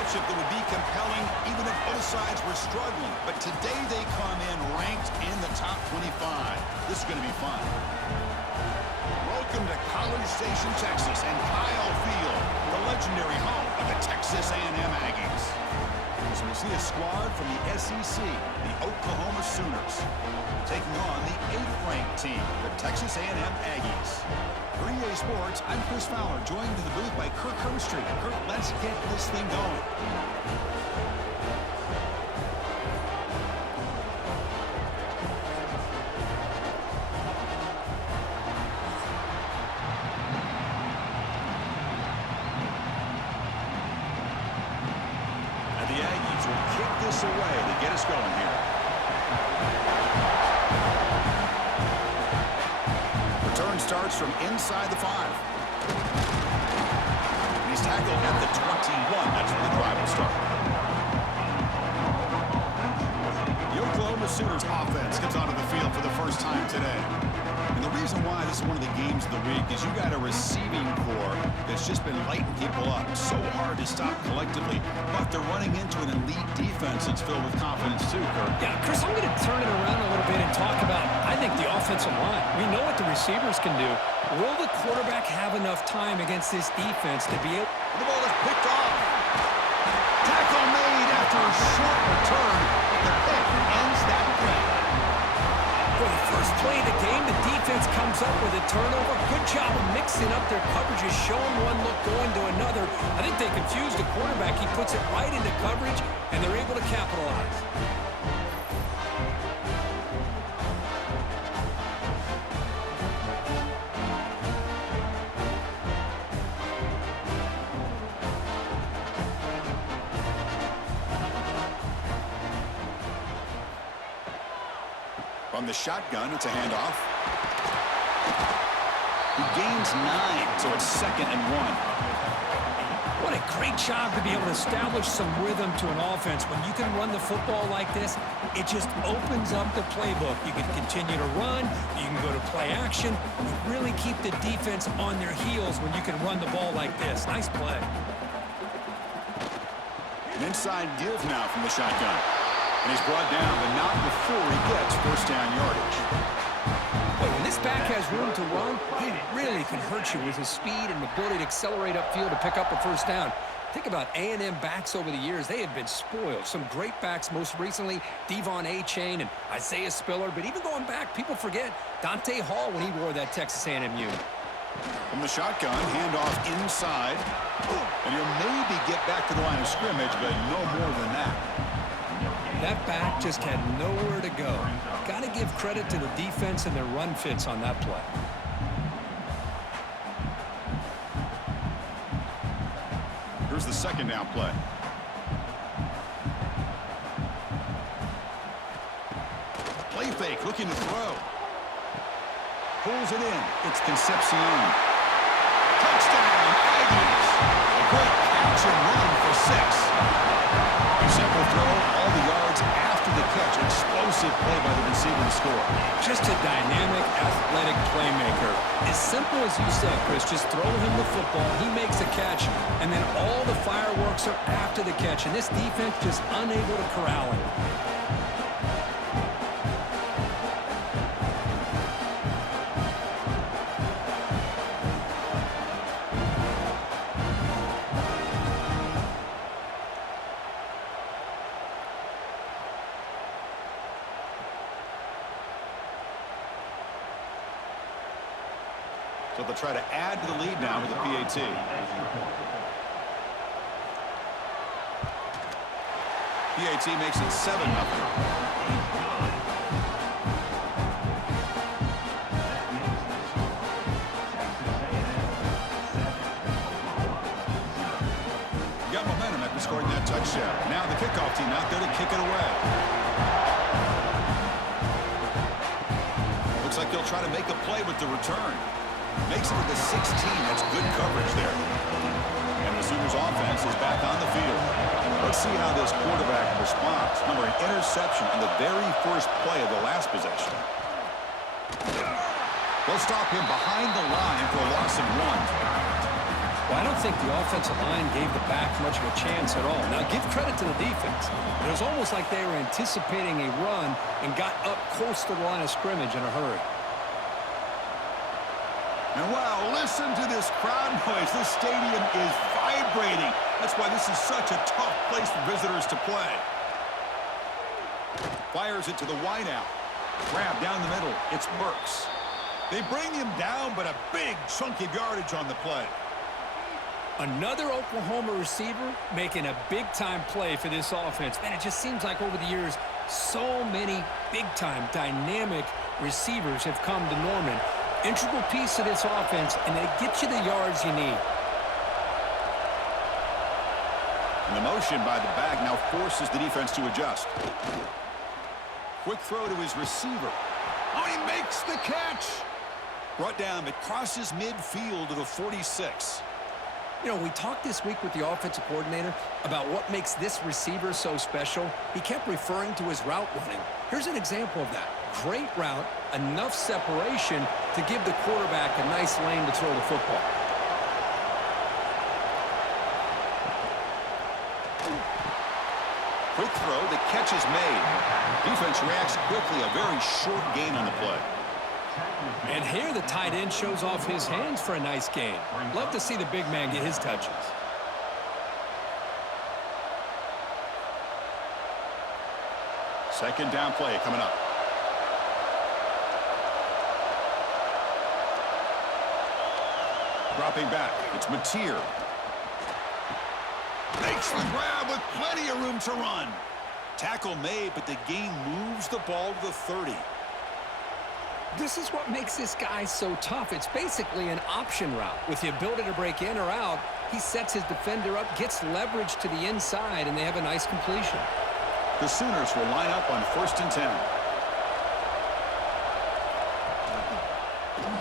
matchup that would be compelling even if both sides were struggling. But today they come in ranked in the top 25. This is going to be fun. Welcome to College Station, Texas, and Kyle Field, the legendary home of the Texas A&M Aggies. So we see a squad from the SEC, the Oklahoma Sooners, taking on the 8th-ranked team, the Texas A&M Aggies. For EA Sports, I'm Chris Fowler, joined to the booth by Kirk Herbstreit. Kirk, let's get this thing going. The Aggies will kick this away to get us going here. Return starts from inside the 5. And he's tackled at the 21. That's where the drive will start. The Oklahoma Sooners offense comes onto the field for the first time today. And the reason why this is one of the games of the week is you got a receiving core that's just been lighting people up. So hard to stop collectively, but they're running into an elite defense that's filled with confidence too, Kirk. Yeah, Chris, I'm going to turn it around a little bit and talk about, I think, the offensive line. We know what the receivers can do. Will the quarterback have enough time against this defense to be able... The ball is picked off. Tackle made after a short return. The pick ends that play. For the first play of the game, the defense comes up with a turnover. Good job of mixing up their coverages, showing one look, going to another. I think they confused the quarterback. He puts it right into coverage, and they're able to capitalize. From the shotgun, it's a handoff. He gains 9, so it's 2nd and 1. What a great job to be able to establish some rhythm to an offense. When you can run the football like this, it just opens up the playbook. You can continue to run. You can go to play action. You really keep the defense on their heels when you can run the ball like this. Nice play. An inside give now from the shotgun. And he's brought down, but not before he gets first down yardage. Boy, when this back has room to run, he really can hurt you with his speed and ability to accelerate upfield to pick up a first down. Think about A&M backs over the years. They have been spoiled. Some great backs, most recently Devon Achane and Isaiah Spiller. But even going back, people forget Dante Hall when he wore that Texas A&M uniform. From the shotgun, handoff inside. And he'll maybe get back to the line of scrimmage, but no more than that. That back just had nowhere to go. Got to give credit to the defense and their run fits on that play. Here's the second down play. Play fake, looking to throw. Pulls it in. It's Concepcion. Touchdown, Aggies. A great catch and run for 6. Simple throw, all the yards after the catch. Explosive play by the receiver to score. Just a dynamic, athletic playmaker. As simple as you said, Chris, just throw him the football. He makes a catch, and then all the fireworks are after the catch. And this defense just unable to corral him. So they'll try to add to the lead now with the PAT. PAT makes it 7-0. Got momentum after scoring that touchdown. Now the kickoff team out there to kick it away. Looks like they'll try to make a play with the return. Makes it to the 16. That's good coverage there. And the Sooners offense is back on the field. Let's see how this quarterback responds. Remember, an interception on the very first play of the last possession. They'll stop him behind the line for a loss of 1. Well, I don't think the offensive line gave the back much of a chance at all. Now, give credit to the defense. It was almost like they were anticipating a run and got up close to the line of scrimmage in a hurry. And wow, listen to this crowd noise. This stadium is vibrating. That's why this is such a tough place for visitors to play. Fires it to the wideout. Grab down the middle. It's Burks. They bring him down, but a big chunk of yardage on the play. Another Oklahoma receiver making a big-time play for this offense. Man, it just seems like over the years, so many big-time, dynamic receivers have come to Norman. Integral piece of this offense, and they get you the yards you need. And the motion by the back now forces the defense to adjust. Quick throw to his receiver. Oh, he makes the catch. Brought down, but crosses midfield to the 46. You know, we talked this week with the offensive coordinator about what makes this receiver so special. He kept referring to his route running. Here's an example of that. Great route, enough separation to give the quarterback a nice lane to throw the football. Quick throw, the catch is made. Defense reacts quickly, a very short gain on the play. And here the tight end shows off his hands for a nice gain. Love to see the big man get his touches. Second down play coming up. Dropping back, it's Mateer. Makes the grab with plenty of room to run. Tackle made, but the gain moves the ball to the 30. This is what makes this guy so tough. It's basically an option route. With the ability to break in or out, he sets his defender up, gets leverage to the inside, and they have a nice completion. The Sooners will line up on 1st and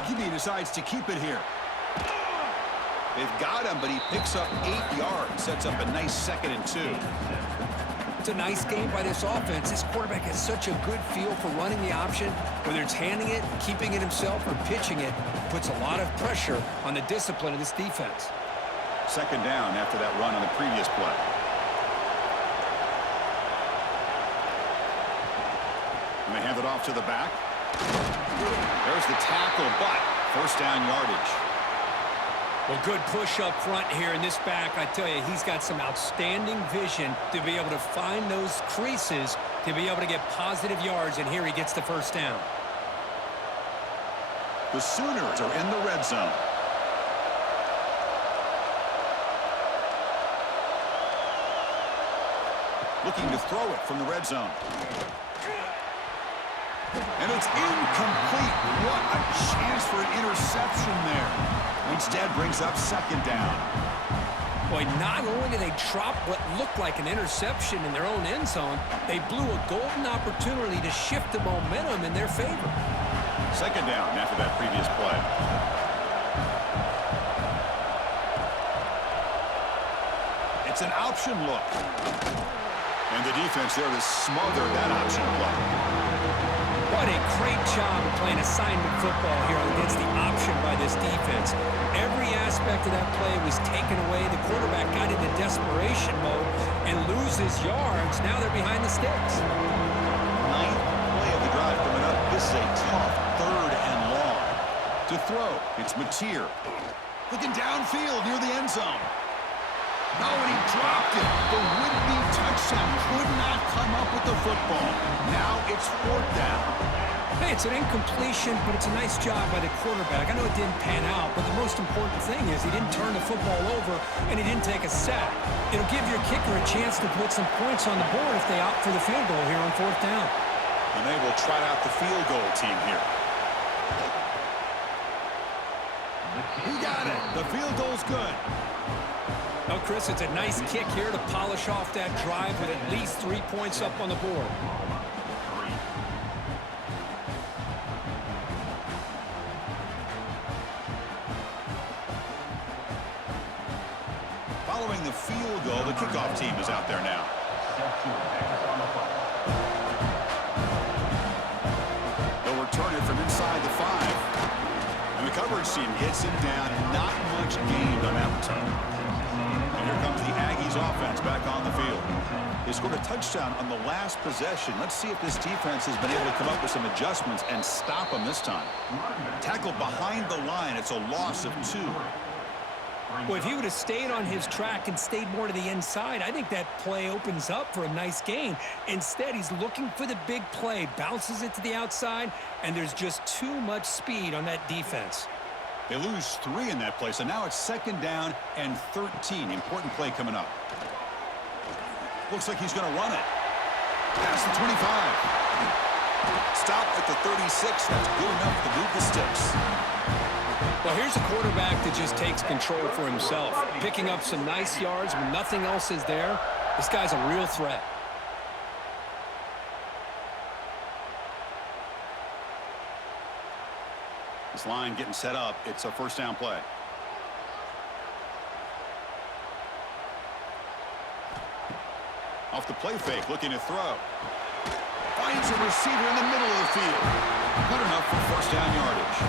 10. Gibby decides to keep it here. They've got him, but he picks up 8 yards, sets up a nice 2nd and 2. It's a nice game by this offense. This quarterback has such a good feel for running the option. Whether it's handing it, keeping it himself, or pitching it, puts a lot of pressure on the discipline of this defense. 2nd down after that run on the previous play. And they hand it off to the back. There's the tackle, but 1st down yardage. Well, good push up front here in this back. I tell you, he's got some outstanding vision to be able to find those creases, to be able to get positive yards, and here he gets the 1st down. The Sooners are in the red zone. Looking to throw it from the red zone. And it's incomplete. What a chance for an interception there. Instead brings up 2nd down. Boy, not only did they drop what looked like an interception in their own end zone, they blew a golden opportunity to shift the momentum in their favor. 2nd down after that previous play. It's an option look. And the defense there to smother that option play. What a great job of playing assignment football here against the option by this defense. Every aspect of that play was taken away. The quarterback got into desperation mode and loses yards. Now they're behind the sticks. 9th play of the drive coming up. This is a tough 3rd and long. To throw, it's Mateer. Looking downfield near the end zone. Oh, and he dropped it. The would-be touchdown could not come up with the football. Now it's 4th down. Hey, it's an incompletion, but it's a nice job by the quarterback. I know it didn't pan out, but the most important thing is he didn't turn the football over and he didn't take a sack. It'll give your kicker a chance to put some points on the board if they opt for the field goal here on 4th down. And they will trot out the field goal team here. He got it. The field goal's good. Well, Chris, it's a nice kick here to polish off that drive with at least 3 points up on the board. Following the field goal, the kickoff team is out there now. They'll return it from inside the 5. And the coverage team gets him down. Not much gained on that return. And here comes the Aggies offense back on the field. They scored a touchdown on the last possession. Let's see if this defense has been able to come up with some adjustments and stop them this time. Tackled behind the line. It's a loss of 2. Well, if he would have stayed on his track and stayed more to the inside, I think that play opens up for a nice gain. Instead, he's looking for the big play, bounces it to the outside, and there's just too much speed on that defense. They lose 3 in that play, so now it's 2nd down and 13. Important play coming up. Looks like he's going to run it. Past the 25. Stop at the 36. That's good enough to move the sticks. Well, here's a quarterback that just takes control for himself, picking up some nice yards when nothing else is there. This guy's a real threat. This line getting set up. It's a 1st down play. Off the play fake, looking to throw. Finds a receiver in the middle of the field. Good enough for 1st down yardage.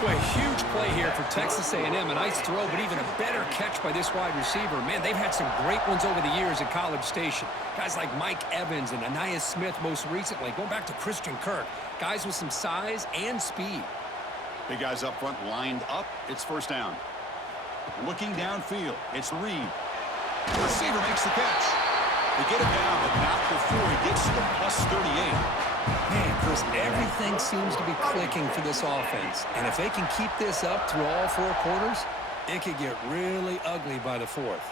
Boy, a huge play here for Texas A&M. A nice throw, but even a better catch by this wide receiver. Man, they've had some great ones over the years at College Station. Guys like Mike Evans and Anais Smith most recently. Going back to Christian Kirk. Guys with some size and speed. Big guys up front lined up. It's 1st down. Looking downfield. It's Reed. The receiver makes the catch. They get it down, but not before he gets to the plus 38. Man, Chris, everything seems to be clicking for this offense. And if they can keep this up through all 4 quarters, it could get really ugly by the 4th.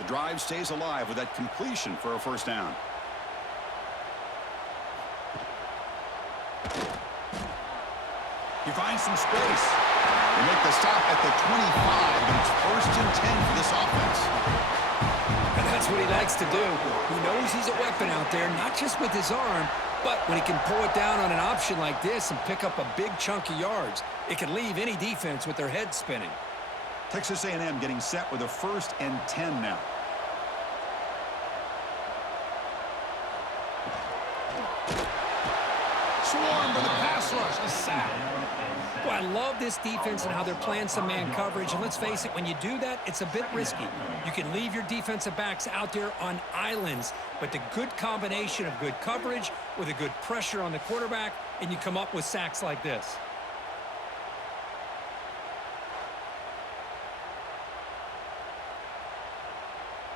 The drive stays alive with that completion for a 1st down. He finds some space. They make the stop at the 25, but it's 1st and 10 for this offense. And that's what he likes to do. He knows he's a weapon out there, not just with his arm, but when he can pull it down on an option like this and pick up a big chunk of yards, it can leave any defense with their head spinning. Texas A&M getting set with a 1st and 10 now. Swarmed by the pass rush, a sack. Well, I love this defense and how they're playing some man coverage. And let's face it, when you do that, it's a bit risky. You can leave your defensive backs out there on islands, but the good combination of good coverage with a good pressure on the quarterback, and you come up with sacks like this.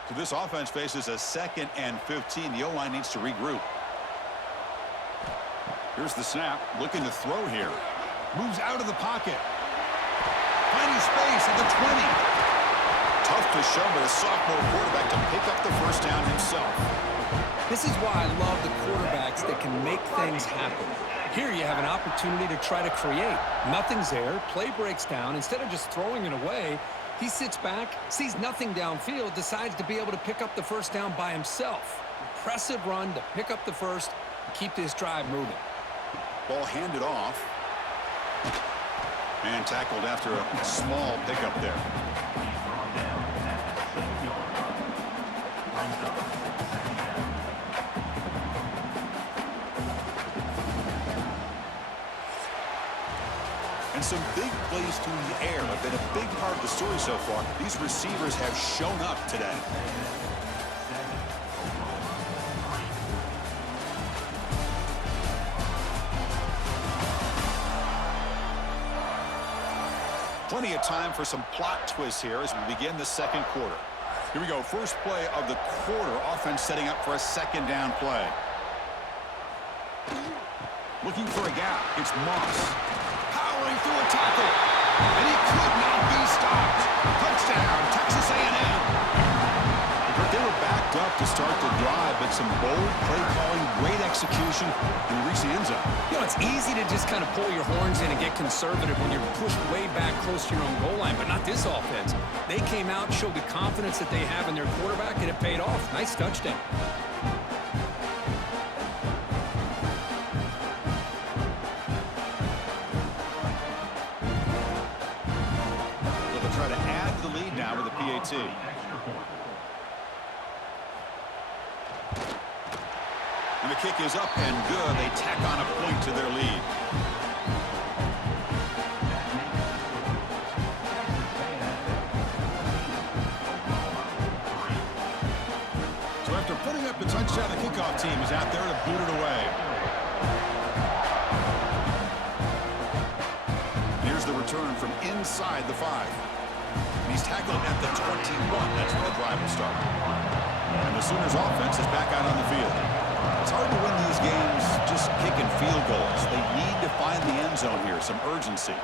So this offense faces a 2nd and 15. The O-line needs to regroup. Here's the snap, looking to throw here. Moves out of the pocket. Finding space at the 20. Tough to show, but a sophomore quarterback to pick up the 1st down himself. This is why I love the quarterbacks that can make things happen. Here you have an opportunity to try to create. Nothing's there. Play breaks down. Instead of just throwing it away, he sits back, sees nothing downfield, decides to be able to pick up the 1st down by himself. Impressive run to pick up the 1st and keep this drive moving. Ball handed off. And tackled after a small pickup there. And some big plays through the air have been a big part of the story so far. These receivers have shown up today. Plenty of time for some plot twists here as we begin the 2nd quarter. Here we go. First play of the quarter. Offense setting up for a 2nd down play. Looking for a gap. It's Moss. Powering through a tackle. And he could not be stopped. Touchdown, Texas A&M. But they were backed up to start the drive, but some bold play calling, great execution, and reach the end zone. You know, it's easy to just kind of pull your horns in and get conservative when you're pushed way back close to your own goal line, but not this offense. They came out, showed the confidence that they have in their quarterback, and it paid off. Nice touchdown. So they'll try to add to the lead now with a PAT. And the kick is up and good. They tack on a point to their lead. The touchdown, the kickoff team is out there to boot it away. Here's the return from inside the 5. And he's tackled at the 21. That's where the drive will start. And the Sooners offense is back out on the field. It's hard to win these games just kicking field goals. They need to find the end zone here, some urgency.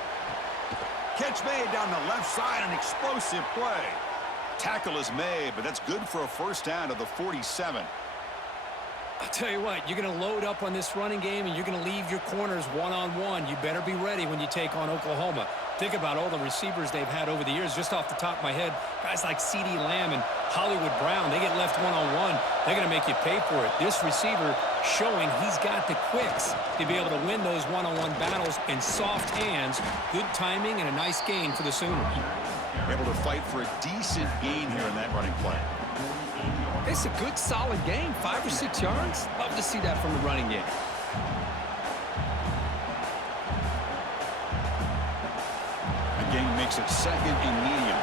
Catch made down the left side, an explosive play. Tackle is made, but that's good for a first down to the 47. I'll tell you what, you're going to load up on this running game, and you're going to leave your corners one-on-one. You better be ready when you take on Oklahoma. Think about all the receivers they've had over the years. Just off the top of my head, guys like CeeDee Lamb and Hollywood Brown, they get left one-on-one. They're going to make you pay for it. This receiver showing he's got the quicks to be able to win those one-on-one battles in soft hands. Good timing and a nice gain for the Sooners. Able to fight for a decent gain here in that running play. It's a good, solid game. 5 or 6 yards. Love to see that from the running game. The game makes it second and medium.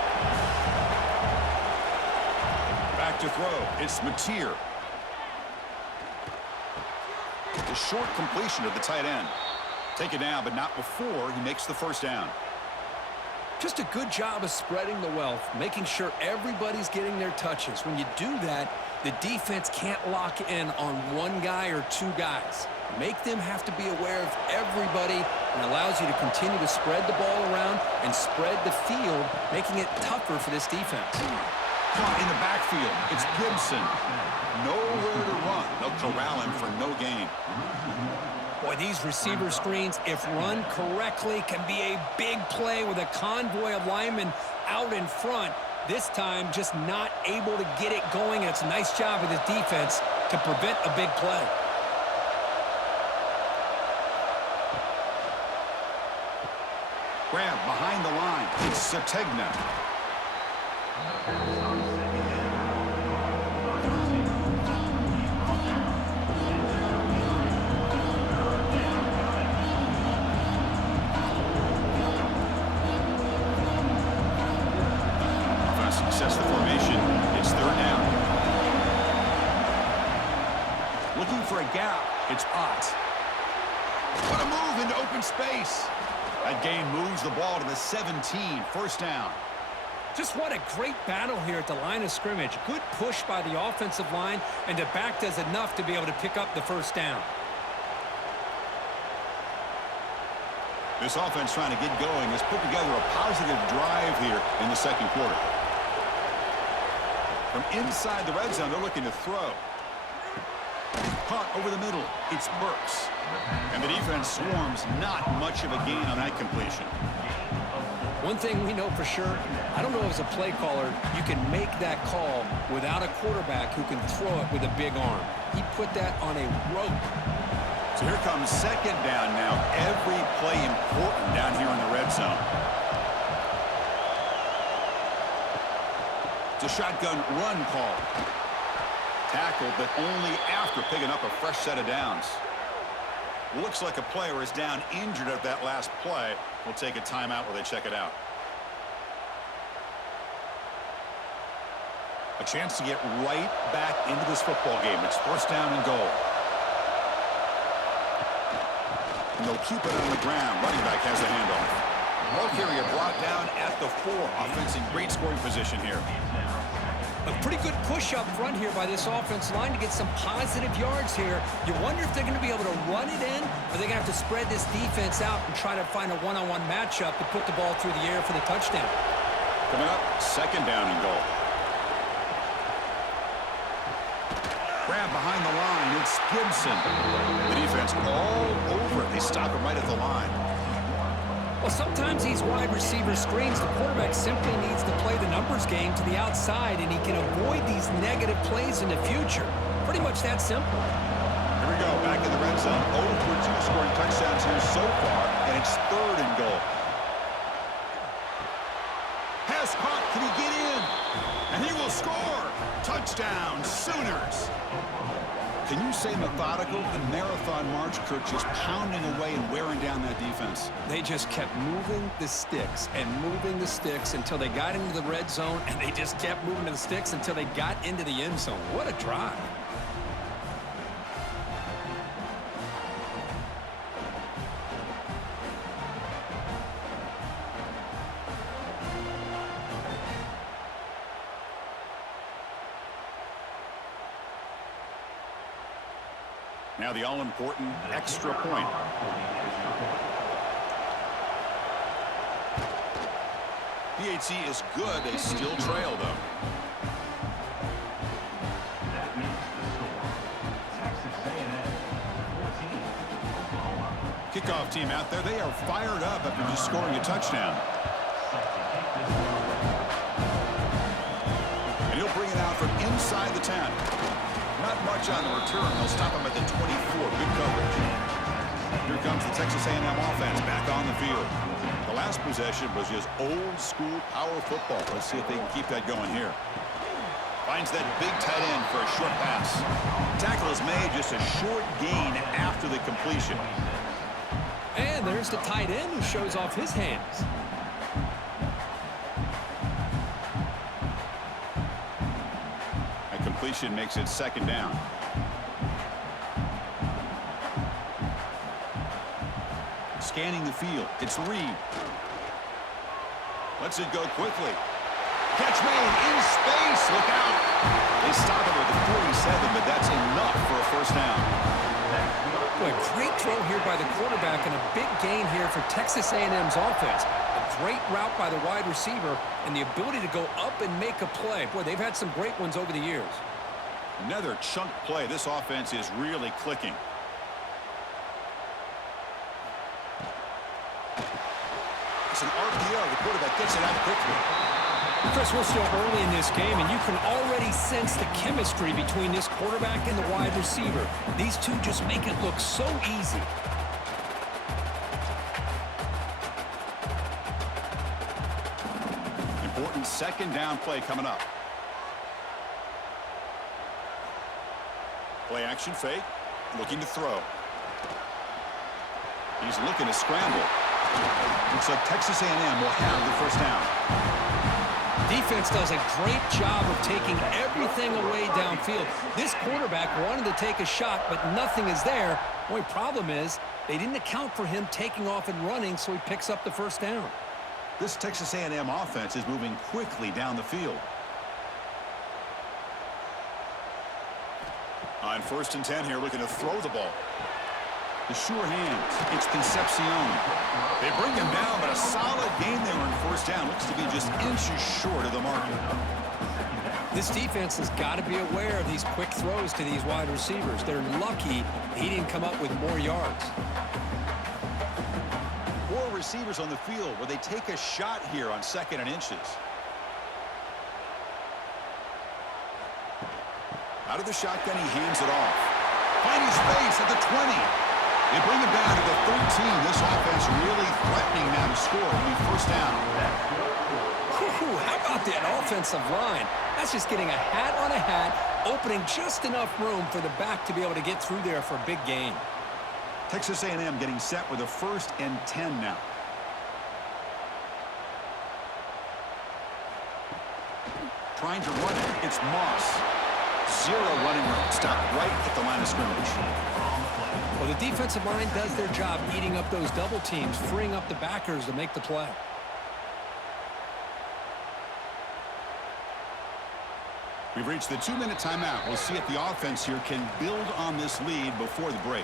Back to throw. It's Mateer. The short completion of the tight end. Take it down, but not before he makes the first down. Just a good job of spreading the wealth, making sure everybody's getting their touches. When you do that, the defense can't lock in on one guy or two guys. Make them have to be aware of everybody, and allows you to continue to spread the ball around and spread the field, making it tougher for this defense. Caught in the backfield. It's Gibson. Nowhere to run. They'll corral him for no gain. Boy, these receiver screens, if run correctly, can be a big play with a convoy of linemen out in front. This time, just not able to get it going. And it's a nice job of the defense to prevent a big play. Grab behind the line. It's Sategna. Sets the formation. It's third down. Looking for a gap. It's Ott. What a move into open space. That gain moves the ball to the 17. First down. Just what a great battle here at the line of scrimmage. Good push by the offensive line, and the back does enough to be able to pick up the first down. This offense trying to get going has put together a positive drive here in the second quarter. From inside the red zone, they're looking to throw. Caught over the middle. It's Burks. And the defense swarms. Not much of a gain on that completion. One thing we know for sure, I don't know as a play caller, you can make that call without a quarterback who can throw it with a big arm. He put that on a rope. So here comes second down now. Every play important down here in the red zone. It's a shotgun run call. Tackled, but only after picking up a fresh set of downs. Looks like a player is down injured at that last play. We'll take a timeout while they check it out. A chance to get right back into this football game. It's first down and goal. And they'll keep it on the ground. Running back has the handoff. Ball carrier brought down at the 4. Offense in great scoring position here. A pretty good push up front here by this offensive line to get some positive yards here. You wonder if they're going to be able to run it in, or they're going to have to spread this defense out and try to find a one-on-one matchup to put the ball through the air for the touchdown. Coming up, second down and goal. Grab behind the line. It's Gibson. The defense all over it. They stop him right at the line. Well, sometimes these wide receiver screens, the quarterback simply needs to play the numbers game to the outside, and he can avoid these negative plays in the future. Pretty much that simple. Here we go, back in the red zone. 0 for 2 scoring touchdowns here so far, and it's third and goal. Pass caught, can he get in? And he will score. Touchdown, Sooners. Can you say methodical? The marathon march, Kirk, just pounding away and wearing down that defense. They just kept moving the sticks and moving the sticks until they got into the red zone, and they just kept moving the sticks until they got into the end zone. What a drive. Now the all-important extra point. PAT is good. They still trail, though. Kickoff team out there. They are fired up after just scoring a touchdown. And he'll bring it out from inside the 10. Not much on the return. They'll stop him at the 24. Good coverage. Here comes the Texas A&M offense back on the field. The last possession was just old-school power football. Let's see if they can keep that going here. Finds that big tight end for a short pass. Tackle is made, just a short gain after the completion. And there's the tight end who shows off his hands. A completion makes it second down. Scanning the field. It's Reed. Lets it go quickly. Catch made in space. Look out. They stop it with the 47, but that's enough for a first down. Boy, great throw here by the quarterback and a big gain here for Texas A&M's offense. A great route by the wide receiver and the ability to go up and make a play. Boy, they've had some great ones over the years. Another chunk play. This offense is really clicking. It's an RPO. The quarterback gets it out quickly. Chris, we're still early in this game, and you can already sense the chemistry between this quarterback and the wide receiver. These two just make it look so easy. Important second down play coming up. Play action fake. Looking to throw. He's looking to scramble. Looks like Texas A&M will have the first down. Defense does a great job of taking everything away downfield. This quarterback wanted to take a shot, but nothing is there. The only problem is they didn't account for him taking off and running, so he picks up the first down. This Texas A&M offense is moving quickly down the field. On 1st and 10 here, looking to throw the ball. The sure hands. It's Concepcion. They bring him down, but a solid gain there on first down. Looks to be just inches short of the marker. This defense has got to be aware of these quick throws to these wide receivers. They're lucky he didn't come up with more yards. 4 receivers on the field where they take a shot here on 2nd and inches. Out of the shotgun, he hands it off. Finding space at the 20. They bring him down to the 13. This offense really threatening now to score. It'll be first down. How about that offensive line? That's just getting a hat on a hat, opening just enough room for the back to be able to get through there for a big gain. Texas A&M getting set with a 1st and 10 now. Trying to run it. It's Moss. 0 running room. Stop right at the line of scrimmage. Well, the defensive line does their job eating up those double teams, freeing up the backers to make the play. We've reached the 2-minute timeout. We'll see if the offense here can build on this lead before the break.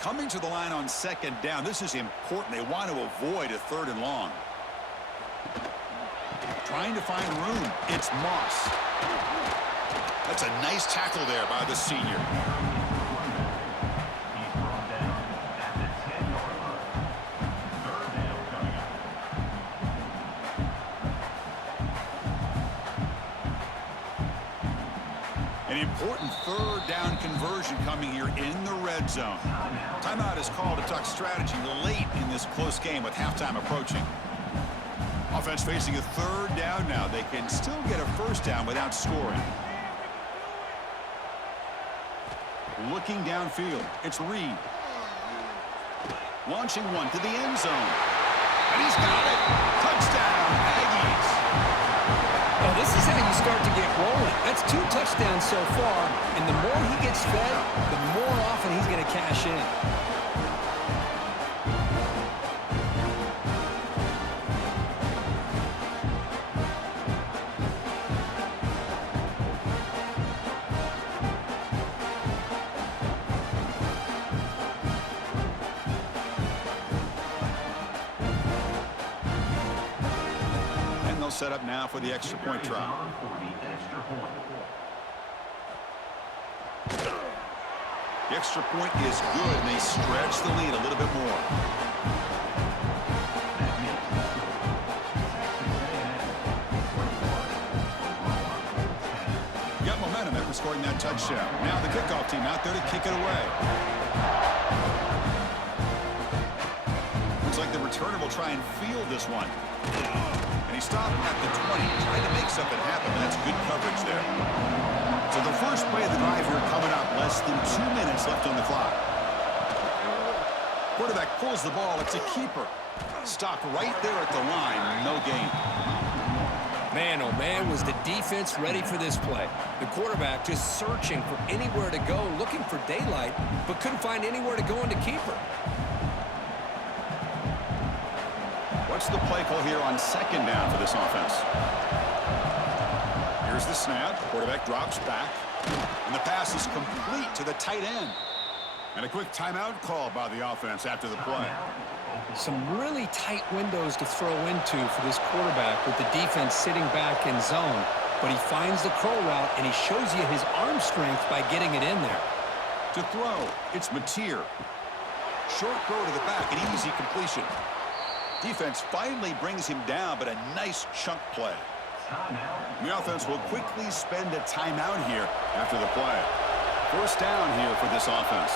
Coming to the line on 2nd down. This is important. They want to avoid a 3rd and long. Trying to find room. It's Moss. That's a nice tackle there by the senior. An important 3rd down conversion coming here in the red zone. Timeout is called to talk strategy late in this close game with halftime approaching. Offense facing a 3rd down now. They can still get a first down without scoring. Looking downfield. It's Reed. Launching one to the end zone. And he's got it. Touchdown, Aggies. Oh, this is how you start to get rolling. That's 2 touchdowns so far, and the more he gets fed, the more often he's going to cash in. set up now for the extra point try. The extra point is good, and they stretch the lead a little bit more. Got momentum after scoring that touchdown. Now the kickoff team out there to kick it away. Looks like the returner will try and field this one. And he stopped at the 20, trying to make something happen, but that's good coverage there. So the first play of the drive here coming up, less than 2 minutes left on the clock. Quarterback pulls the ball. It's a keeper. Stopped right there at the line. No gain. Man, oh man, was the defense ready for this play. The quarterback just searching for anywhere to go, looking for daylight, but couldn't find anywhere to go into keeper. What's the play call here on second down for this offense? Here's the snap. Quarterback drops back. And the pass is complete to the tight end. And a quick timeout call by the offense after the play. Some really tight windows to throw into for this quarterback with the defense sitting back in zone. But he finds the curl route, and he shows you his arm strength by getting it in there. To throw, it's Mateer. Short throw to the back, an easy completion. Defense finally brings him down, but a nice chunk play. The offense will quickly spend a timeout here after the play. First down here for this offense.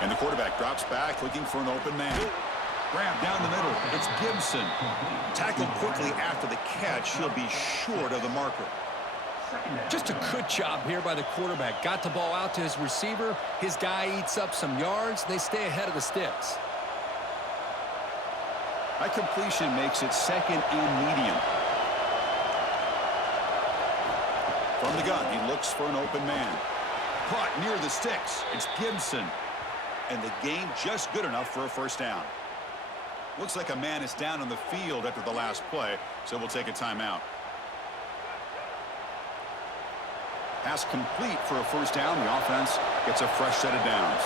And the quarterback drops back, looking for an open man. Grab down the middle. It's Gibson. Tackled quickly after the catch. He'll be short of the marker. Just a good job here by the quarterback. Got the ball out to his receiver. His guy eats up some yards. They stay ahead of the sticks. That completion makes it second and medium. From the gun, he looks for an open man. Caught near the sticks. It's Gibson. And the gain just good enough for a first down. Looks like a man is down on the field after the last play, so we'll take a timeout. Pass complete for a first down. The offense gets a fresh set of downs.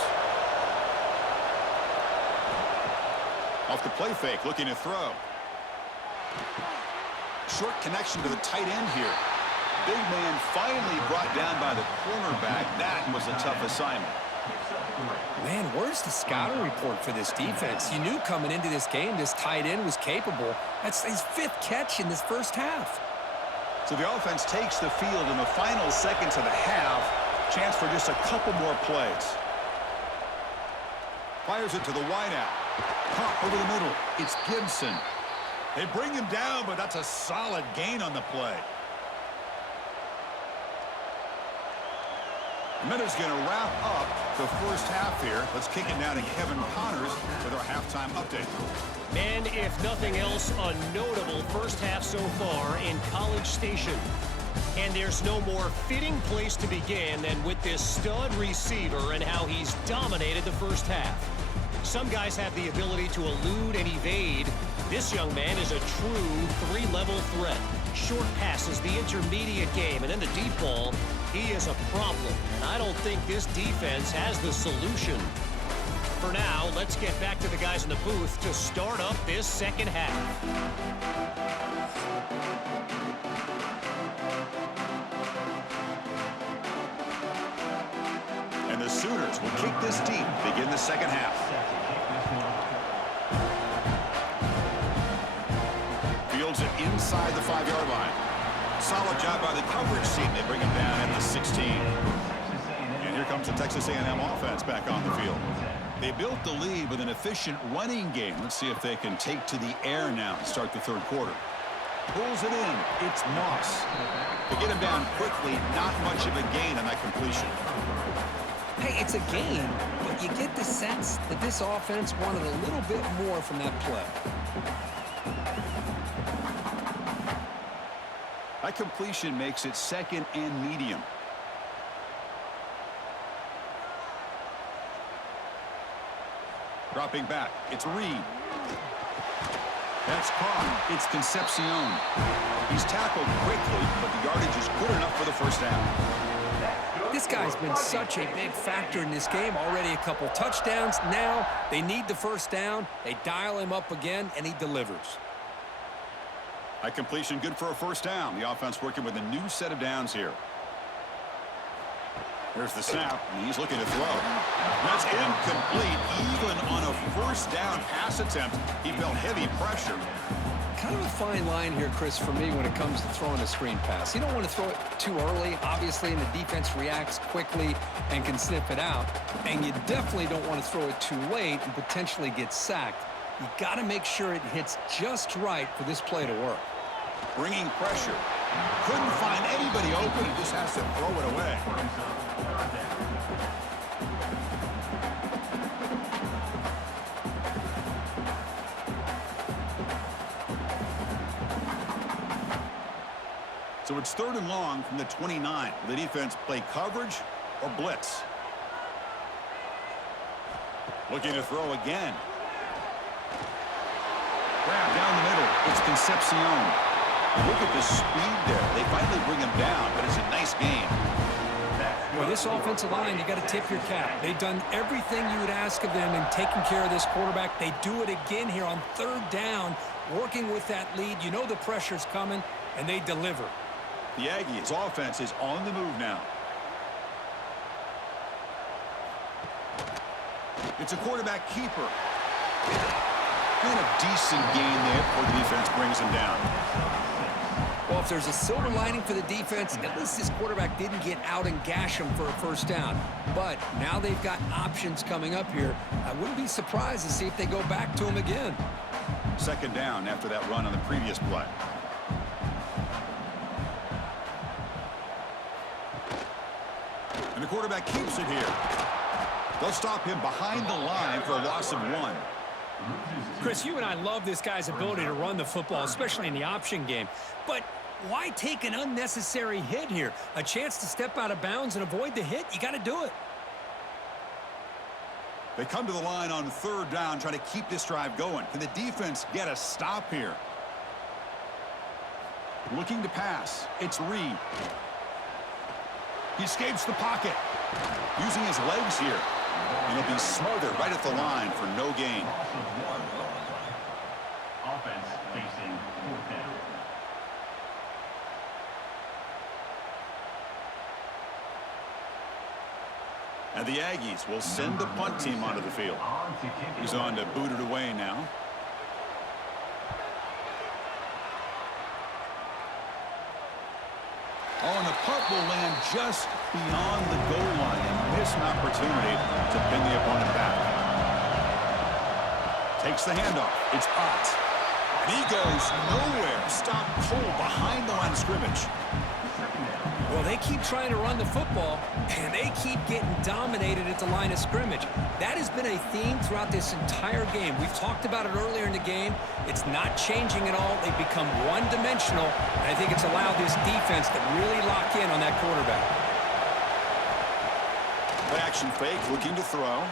Off the play fake, looking to throw. Short connection to the tight end here. Big man finally brought down by the cornerback. That was a tough assignment. Man, where's the scouting report for this defense? You knew coming into this game this tight end was capable. That's his 5th catch in this first half. So the offense takes the field in the final seconds of the half. Chance for just a couple more plays. Fires it to the wideout. Caught over the middle. It's Gibson. They bring him down, but that's a solid gain on the play. And that is going to wrap up the first half here. Let's kick it down to Kevin Connors with our halftime update. And if nothing else, a notable first half so far in College Station. And there's no more fitting place to begin than with this stud receiver and how he's dominated the first half. Some guys have the ability to elude and evade. This young man is a true 3-level threat. Short passes, the intermediate game, and then the deep ball. He is a problem, and I don't think this defense has the solution. For now, let's get back to the guys in the booth to start up this second half. And the Sooners will kick this deep, begin the second half. Fields it inside the 5-yard line. Solid job by the coverage team. They bring him down at the 16. And here comes the Texas A&M offense back on the field. They built the lead with an efficient running game. Let's see if they can take to the air now to start the third quarter. Pulls it in. It's Moss. They get him down quickly. Not much of a gain on that completion. Hey, it's a gain, but you get the sense that this offense wanted a little bit more from that play. That completion makes it second and medium. Dropping back, it's Reed. That's caught. It's Concepcion. He's tackled quickly, but the yardage is good enough for the first down. This guy's been such a big factor in this game. Already a couple touchdowns. Now they need the first down. They dial him up again, and he delivers. A completion good for a first down. The offense working with a new set of downs here. Here's the snap, and he's looking to throw. That's incomplete. Even on a first down pass attempt, he felt heavy pressure. Kind of a fine line here, Chris, for me when it comes to throwing a screen pass. You don't want to throw it too early, obviously, and the defense reacts quickly and can sniff it out. And you definitely don't want to throw it too late and potentially get sacked. You got to make sure it hits just right for this play to work. Bringing pressure. Couldn't find anybody open and just has to throw it away. So it's 3rd and long from the 29. Will the defense play coverage or blitz? Looking to throw again. Grab down the middle. It's Concepcion. Look at the speed there. They finally bring him down, but it's a nice game. Well, this offensive line, you got to tip your cap. They've done everything you would ask of them in taking care of this quarterback. They do it again here on 3rd down, working with that lead. You know the pressure's coming, and they deliver. The Aggies' offense is on the move now. It's a quarterback keeper. And a decent gain there before the defense brings him down. Well, if there's a silver lining for the defense, at least this quarterback didn't get out and gash him for a first down. But now they've got options coming up here. I wouldn't be surprised to see if they go back to him again. 2nd down after that run on the previous play. And the quarterback keeps it here. They'll stop him behind the line for a loss of 1. Chris, you and I love this guy's ability to run the football, especially in the option game. But why take an unnecessary hit here? A chance to step out of bounds and avoid the hit? You got to do it. They come to the line on 3rd down, trying to keep this drive going. Can the defense get a stop here? Looking to pass. It's Reed. He escapes the pocket. Using his legs here. And he'll be smothered right at the line for no gain. Offense facing 4th down. And the Aggies will send the punt team onto the field. He's on to boot it away now. Oh, and the punt will land just beyond the goal line and miss an opportunity to pin the opponent back. Takes the handoff. It's Potts. And he goes nowhere. Stopped cold behind the line of scrimmage. Well, they keep trying to run the football, and they keep getting dominated at the line of scrimmage. That has been a theme throughout this entire game. We've talked about it earlier in the game. It's not changing at all. They've become one-dimensional, and I think it's allowed this defense to really lock in on that quarterback. Play action fake, looking to throw.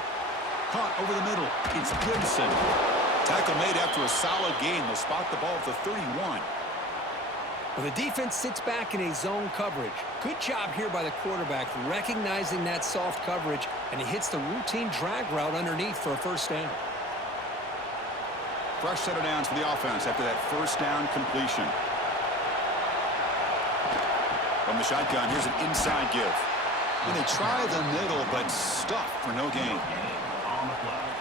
Caught over the middle. It's Gibson. Tackle made after a solid gain. They'll spot the ball at the 31. Well, the defense sits back in a zone coverage. Good job here by the quarterback, recognizing that soft coverage, and he hits the routine drag route underneath for a first down. Fresh set of downs for the offense after that first down completion. From the shotgun, here's an inside give. And they try the middle, but stuffed for no gain.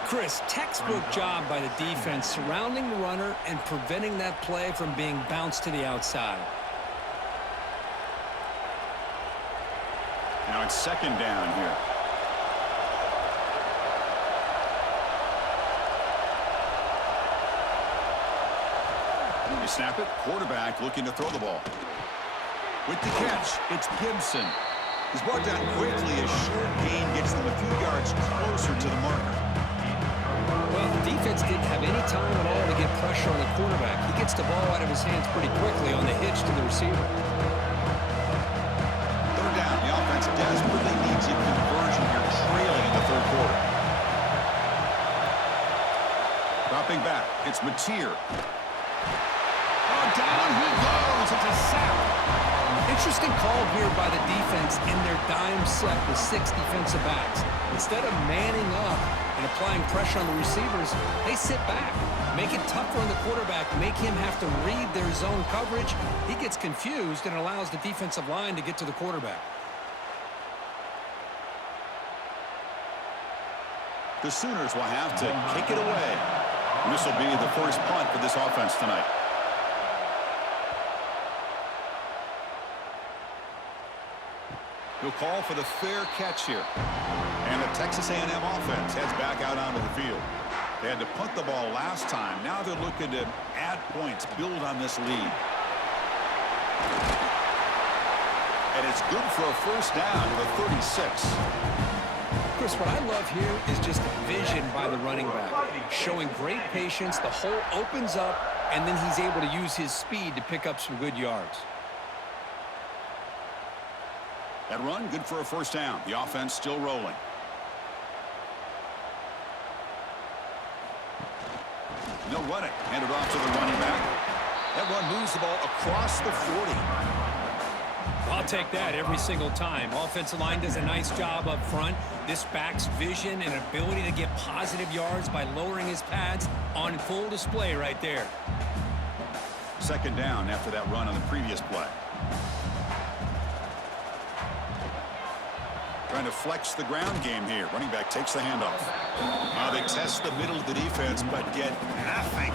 Chris, textbook job by the defense surrounding the runner and preventing that play from being bounced to the outside. Now it's 2nd down here. They snap it. Quarterback looking to throw the ball. With the catch, it's Gibson. He's brought down quickly. A short gain gets them a few yards closer to the marker. Well, the defense didn't have any time at all to get pressure on the quarterback. He gets the ball out of his hands pretty quickly on the hitch to the receiver. 3rd down. The offense desperately needs a conversion here, trailing in the 3rd quarter. Dropping back. It's Mateer. Oh, down he goes. It's a sack. Interesting call here by the defense in their dime set with 6 defensive backs. Instead of manning up and applying pressure on the receivers, they sit back, make it tougher on the quarterback, make him have to read their zone coverage. He gets confused and allows the defensive line to get to the quarterback. The Sooners will have to kick it away. This will be the first punt for this offense tonight. He'll call for the fair catch here. And the Texas A&M offense heads back out onto the field. They had to punt the ball last time. Now they're looking to add points, build on this lead. And it's good for a first down to the 36. Chris, what I love here is just the vision by the running back. Showing great patience, the hole opens up, and then he's able to use his speed to pick up some good yards. That run, good for a first down. The offense still rolling. No running. Handed off to the running back. That one moves the ball across the 40. I'll take that every single time. Offensive line does a nice job up front. This back's vision and ability to get positive yards by lowering his pads on full display right there. Second down after that run on the previous play. Trying to flex the ground game here. Running back takes the handoff. They test the middle of the defense, but get nothing.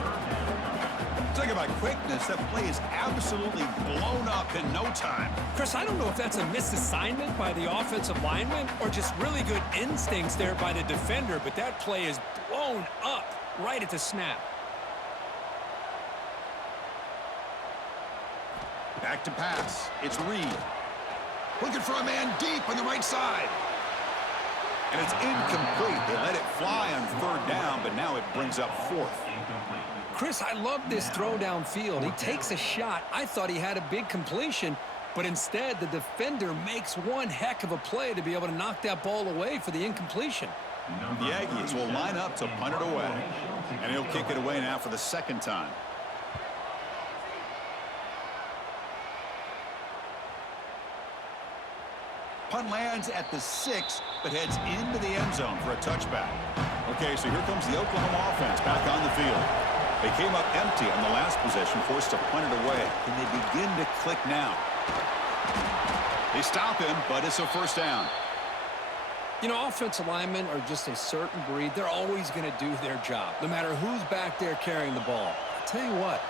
Talking about quickness, that play is absolutely blown up in no time. Chris, I don't know if that's a misassignment by the offensive lineman or just really good instincts there by the defender, but that play is blown up right at the snap. Back to pass. It's Reed. Looking for a man deep on the right side. And it's incomplete. They let it fly on third down, but now it brings up fourth. Chris, I love this throw downfield. He takes a shot. I thought he had a big completion, but instead the defender makes one heck of a play to be able to knock that ball away for the incompletion. The Aggies will line up to punt it away. And he'll kick it away now for the second time. Punt lands at the 6, but heads into the end zone for a touchback. Okay, so here comes the Oklahoma offense back on the field. They came up empty on the last possession, forced to punt it away. Can they begin to click now? They stop him, but it's a first down. You know, offensive linemen are just a certain breed. They're always going to do their job, no matter who's back there carrying the ball. I'll tell you what,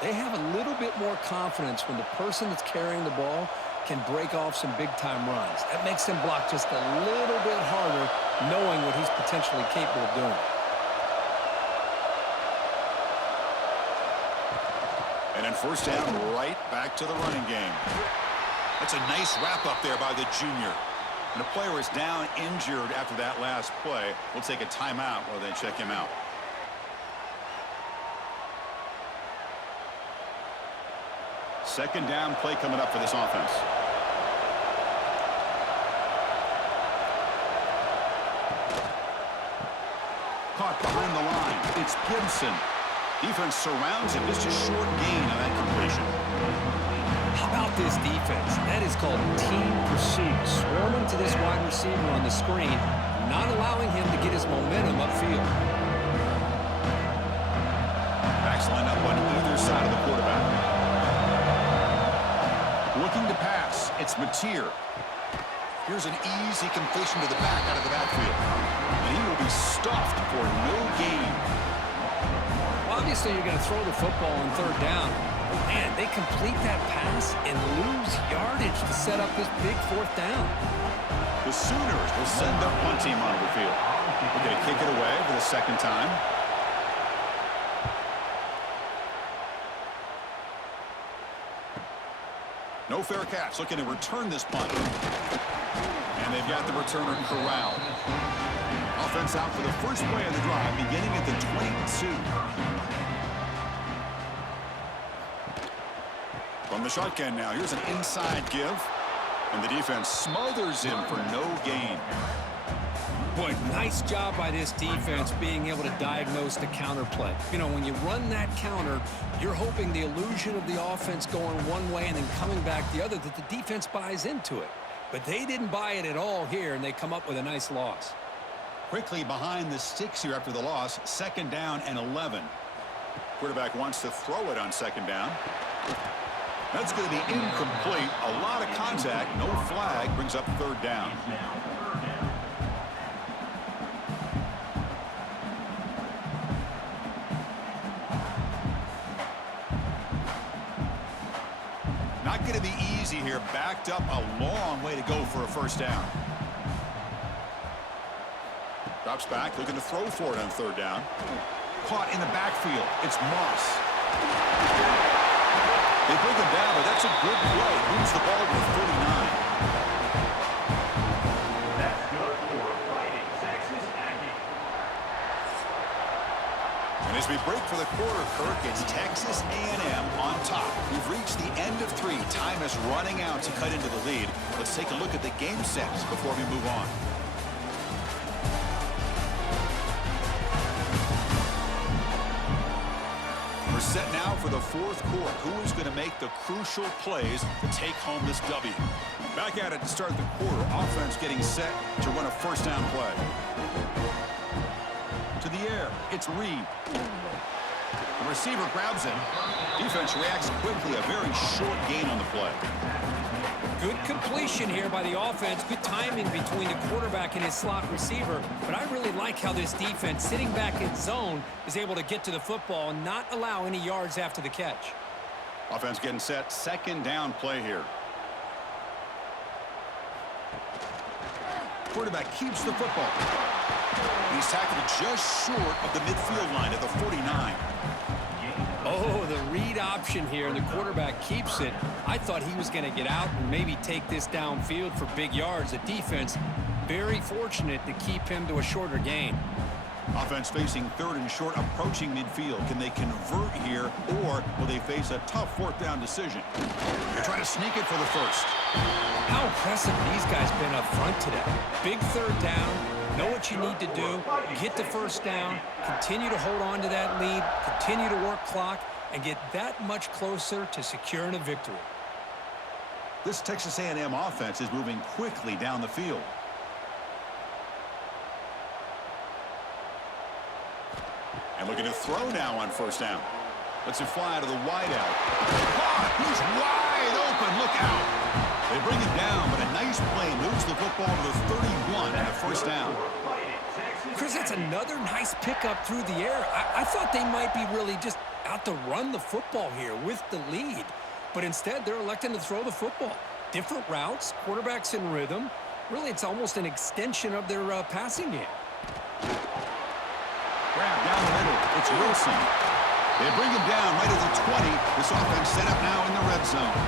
they have a little bit more confidence when the person that's carrying the ball can break off some big-time runs. That makes him block just a little bit harder, knowing what he's potentially capable of doing. And then first down, right back to the running game. That's a nice wrap-up there by the junior. And the player is down injured after that last play. We'll take a timeout while they check him out. Second down play coming up for this offense. Caught behind the line. It's Gibson. Defense surrounds him. Just a short gain on that completion. How about this defense? That is called team pursuit. Swarming to this wide receiver on the screen, not allowing him to get his momentum upfield. Backs line up on either side of the quarterback. Looking to pass. It's Mateer. Here's an easy completion to the back out of the backfield. And he will be stuffed for no gain. Well, obviously, you're going to throw the football on third down. But man, they complete that pass and lose yardage to set up this big fourth down. The Sooners will send their punt team onto the field. We're going to kick it away for the second time. No fair catch. Looking to return this punt. And they've got the returner corralled. Offense out for the first play of the drive, beginning at the 22. From the shotgun now, here's an inside give. And the defense smothers him for no gain. Boy, nice job by this defense being able to diagnose the counter play. You know, when you run that counter, you're hoping the illusion of the offense going one way and then coming back the other, that the defense buys into it. But they didn't buy it at all here, and they come up with a nice loss. Quickly behind the sticks here after the loss. 2nd down and 11. Quarterback wants to throw it on 2nd down. That's going to be incomplete. A lot of contact. No flag. Brings up 3rd down. Not going to be easy here. Backed up a long way to go for a 1st down. Drops back, looking to throw for it on 3rd down. Caught in the backfield. It's Moss. They bring him down, but that's a good play. Moves the ball to the 49. That's good for Fighting Texas Aggies. And as we break for the quarter, Kirk, it's Texas A&M on top. We've reached the end of 3. Time is running out to cut into the lead. Let's take a look at the game sets before we move on. Set now for the 4th quarter. Who is going to make the crucial plays to take home this W? Back at it to start the quarter. Offense getting set to run a 1st down play. To the air. It's Reed. The receiver grabs it. Defense reacts quickly. A very short gain on the play. Good completion here by the offense. Good timing between the quarterback and his slot receiver. But I really like how this defense, sitting back in zone, is able to get to the football and not allow any yards after the catch. Offense getting set. 2nd down play here. Quarterback keeps the football. He's tackled just short of the midfield line at the 49. Oh, the read option here. The quarterback keeps it. I thought he was going to get out and maybe take this downfield for big yards. The defense, very fortunate to keep him to a shorter gain. Offense facing 3rd and short, approaching midfield. Can they convert here, or will they face a tough 4th down decision? They're trying to sneak it for the 1st. How impressive these guys been up front today. Big 3rd down. Know what you need to do. Get the 1st down. Continue to hold on to that lead. Continue to work clock and get that much closer to securing a victory. This Texas A&M offense is moving quickly down the field. And looking to throw now on 1st down. Lets it fly out of the wideout. He's wide open. Look out. They bring him down, but a nice play moves the football to the 31 and a 1st down. Chris, that's another nice pickup through the air. I thought they might be really just out to run the football here with the lead. But instead, they're electing to throw the football. Different routes, quarterbacks in rhythm. Really, it's almost an extension of their passing game. Grab down the middle. It's Wilson. They bring him down right at the 20. This offense set up now in the red zone.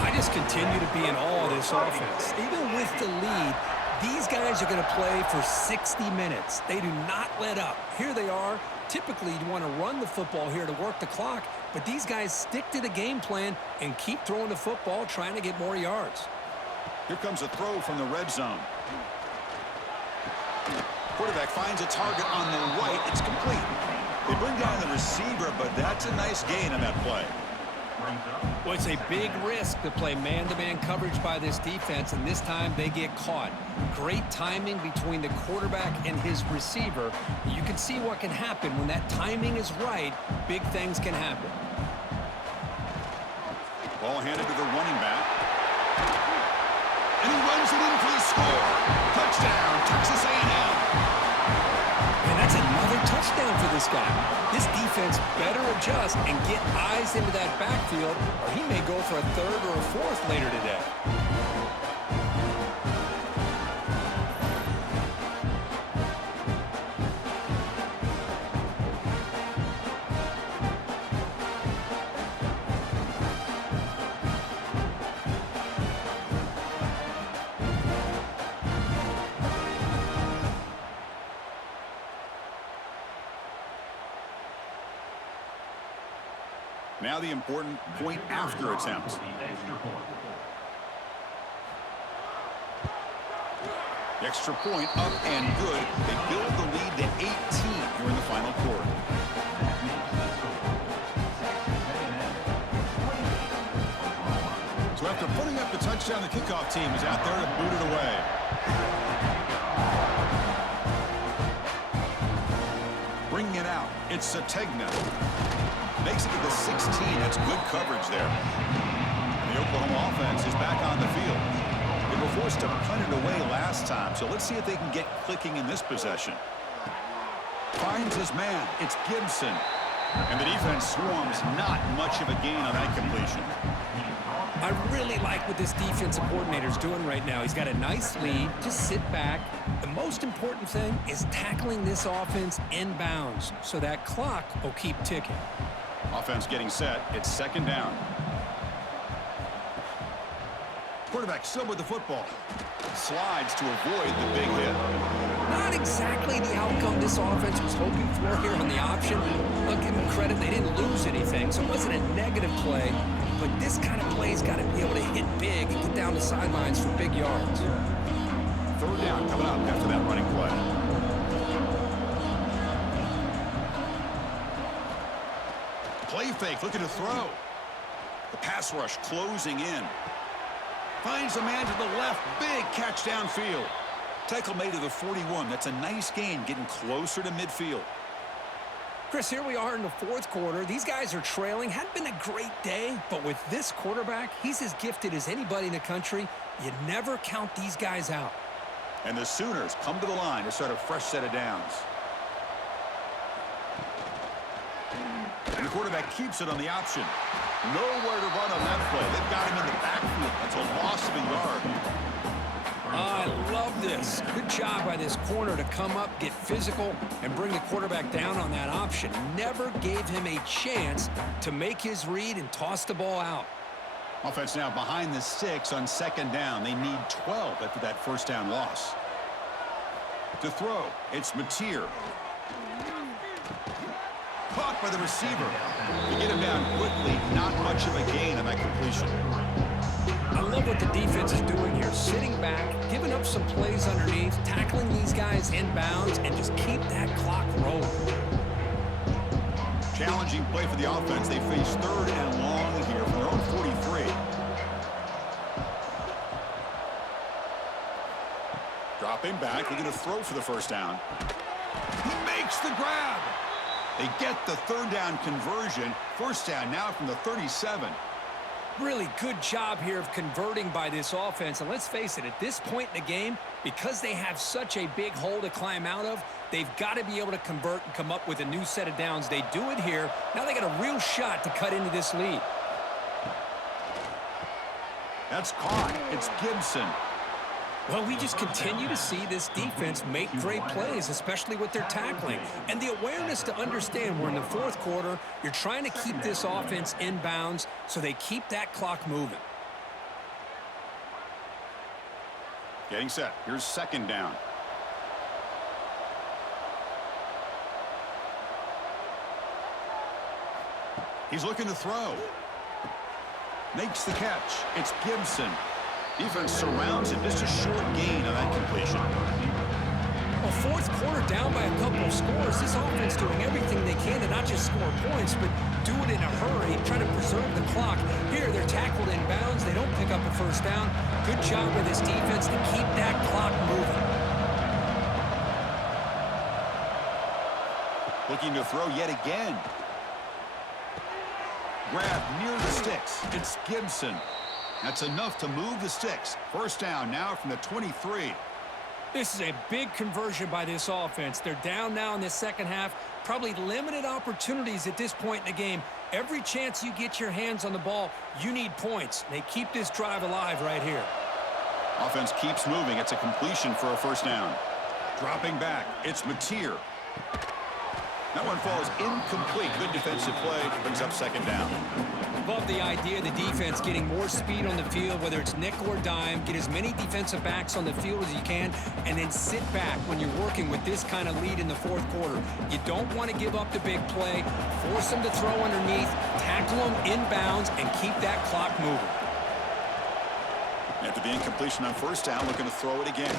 I just continue to be in awe of this offense. Even with the lead, these guys are going to play for 60 minutes. They do not let up. Here they are. Typically, you want to run the football here to work the clock, but these guys stick to the game plan and keep throwing the football, trying to get more yards. Here comes a throw from the red zone. Quarterback finds a target on the right. It's complete. They bring down the receiver, but that's a nice gain on that play. Well, it's a big risk to play man-to-man coverage by this defense, and this time they get caught. Great timing between the quarterback and his receiver. You can see what can happen when that timing is right. Big things can happen. Ball handed to the running back. And he runs it in for the score. Touchdown, Texas A&M. And that's another touchdown for this guy. This defense better adjust and get eyes into that backfield, or he may go for a 3rd or a 4th later today. Now the important point after attempt. The extra point up and good. They build the lead to 18 here in the final quarter. So after putting up the touchdown, the kickoff team is out there to boot it away. Bringing it out, it's Sategna. Makes it to the 16. That's good coverage there. And the Oklahoma offense is back on the field. They were forced to punt it away last time, so let's see if they can get clicking in this possession. Finds his man. It's Gibson. And the defense swarms. Not much of a gain on that completion. I really like what this defensive coordinator's doing right now. He's got a nice lead. Just sit back. The most important thing is tackling this offense inbounds so that clock will keep ticking. Offense getting set. It's second down. Quarterback still with the football. Slides to avoid the big hit. Not exactly the outcome this offense was hoping for here on the option. I'll give them credit. They didn't lose anything, so it wasn't a negative play. But this kind of play's got to be able to hit big and get down the sidelines for big yards. Third down coming up after that running play. Play fake, looking to throw. The pass rush closing in. Finds a man to the left. Big catch downfield. Tackle made to the 41. That's a nice gain, getting closer to midfield. Chris, here we are in the fourth quarter. These guys are trailing. Hadn't been a great day, but with this quarterback, he's as gifted as anybody in the country. You never count these guys out. And the Sooners come to the line to start a fresh set of downs. And the quarterback keeps it on the option. Nowhere to run on that play. They've got him in the backfield. That's a loss of a yard. I love this. Good job by this corner to come up, get physical, and bring the quarterback down on that option. Never gave him a chance to make his read and toss the ball out. Offense now behind the 6 on second down. They need 12 after that first down loss. To throw, it's Mateer. Caught by the receiver. To get him down quickly, not much of a gain on that completion. I love what the defense is doing here. Sitting back, giving up some plays underneath, tackling these guys inbounds, and just keep that clock rolling. Challenging play for the offense. They face third and long here from their own 43. Dropping back. They're going to throw for the first down. He makes the grab. They get the third down conversion. First down now from the 37. Really good job here of converting by this offense. And let's face it, at this point in the game, because they have such a big hole to climb out of, they've got to be able to convert and come up with a new set of downs. They do it here. Now they got a real shot to cut into this lead. That's caught. It's Gibson. Well, we just continue to see this defense make great plays, especially with their tackling. And the awareness to understand we're in the fourth quarter, you're trying to keep this offense in bounds so they keep that clock moving. Getting set. Here's second down. He's looking to throw. Makes the catch. It's Gibson. Defense surrounds him. Just a short gain on that completion. Well, fourth quarter down by a couple of scores. This offense doing everything they can to not just score points, but do it in a hurry, try to preserve the clock. Here, they're tackled in bounds. They don't pick up a first down. Good job with this defense to keep that clock moving. Looking to throw yet again. Grab near the sticks. It's Gibson. That's enough to move the sticks. First down now from the 23. This is a big conversion by this offense. They're down now in the second half. Probably limited opportunities at this point in the game. Every chance you get your hands on the ball, you need points. They keep this drive alive right here. Offense keeps moving. It's a completion for a first down. Dropping back. It's Mateer. That one falls incomplete. Good defensive play. Brings up second down. Love the idea of the defense getting more speed on the field, whether it's nickel or dime. Get as many defensive backs on the field as you can, and then sit back when you're working with this kind of lead in the fourth quarter. You don't want to give up the big play. Force them to throw underneath, tackle them inbounds, and keep that clock moving. After the incompletion on first down, looking to throw it again.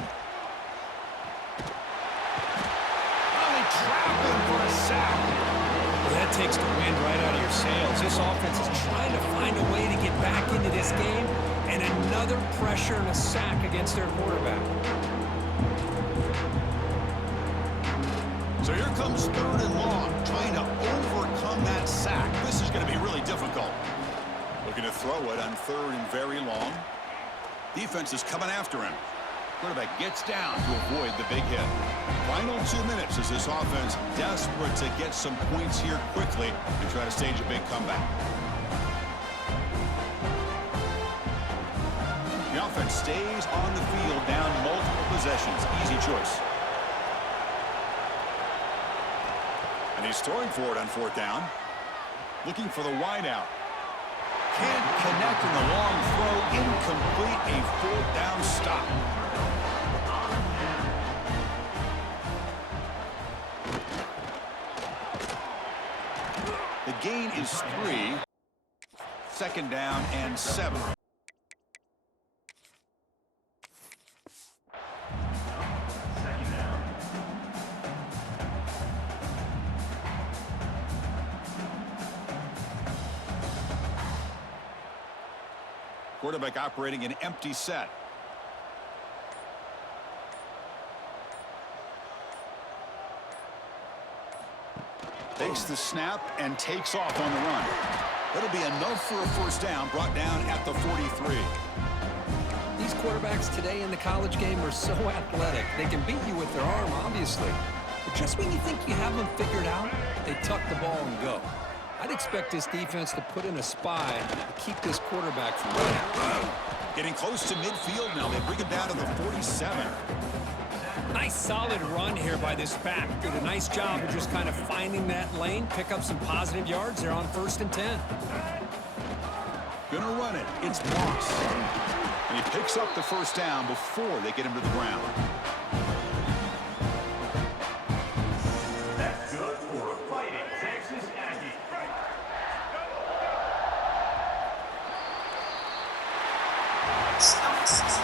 Trapping for a sack. Well, that takes the wind right out of your sails. This offense is trying to find a way to get back into this game, and another pressure and a sack against their quarterback. So here comes 3rd and long, trying to overcome that sack. This is going to be really difficult. Looking to throw it on 3rd and very long. Defense is coming after him. Quarterback gets down to avoid the big hit. Final 2 minutes as this offense desperate to get some points here quickly and try to stage a big comeback. The offense stays on the field down multiple possessions. Easy choice. And he's throwing for it on 4th down. Looking for the wide out. Can't connect in the long throw. Incomplete. A 4th down stop. The gain is 3. 2nd down and 7. Quarterback operating an empty set. Takes the snap and takes off on the run. That'll be enough for a 1st down, brought down at the 43. These quarterbacks today in the college game are so athletic. They can beat you with their arm, obviously. But just when you think you have them figured out, they tuck the ball and go. I'd expect this defense to put in a spy to keep this quarterback from running. Getting close to midfield now. They bring him down to the 47. Nice solid run here by this back. Did a nice job of just kind of finding that lane, pick up some positive yards there on 1st and 10. Gonna run it. It's Moss. And he picks up the 1st down before they get him to the ground. That's good for a fighting Texas Aggie.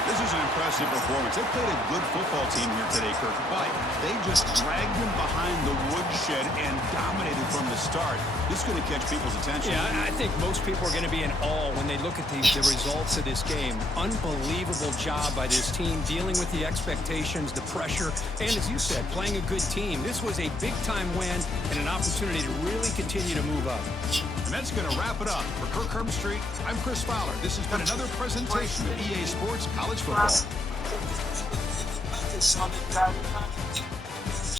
This is an impressive performance. They played a good football team here today, Kirk, but they just dragged them behind the woodshed and dominated from the start. This is going to catch people's attention. Yeah, I think most people are going to be in awe when they look at the results of this game. Unbelievable job by this team dealing with the expectations, the pressure, and as you said, playing a good team. This was a big-time win and an opportunity to really continue to move up. And that's going to wrap it up. For Kirk Herbstreit, I'm Chris Fowler. This has been another presentation of EA Sports College Football.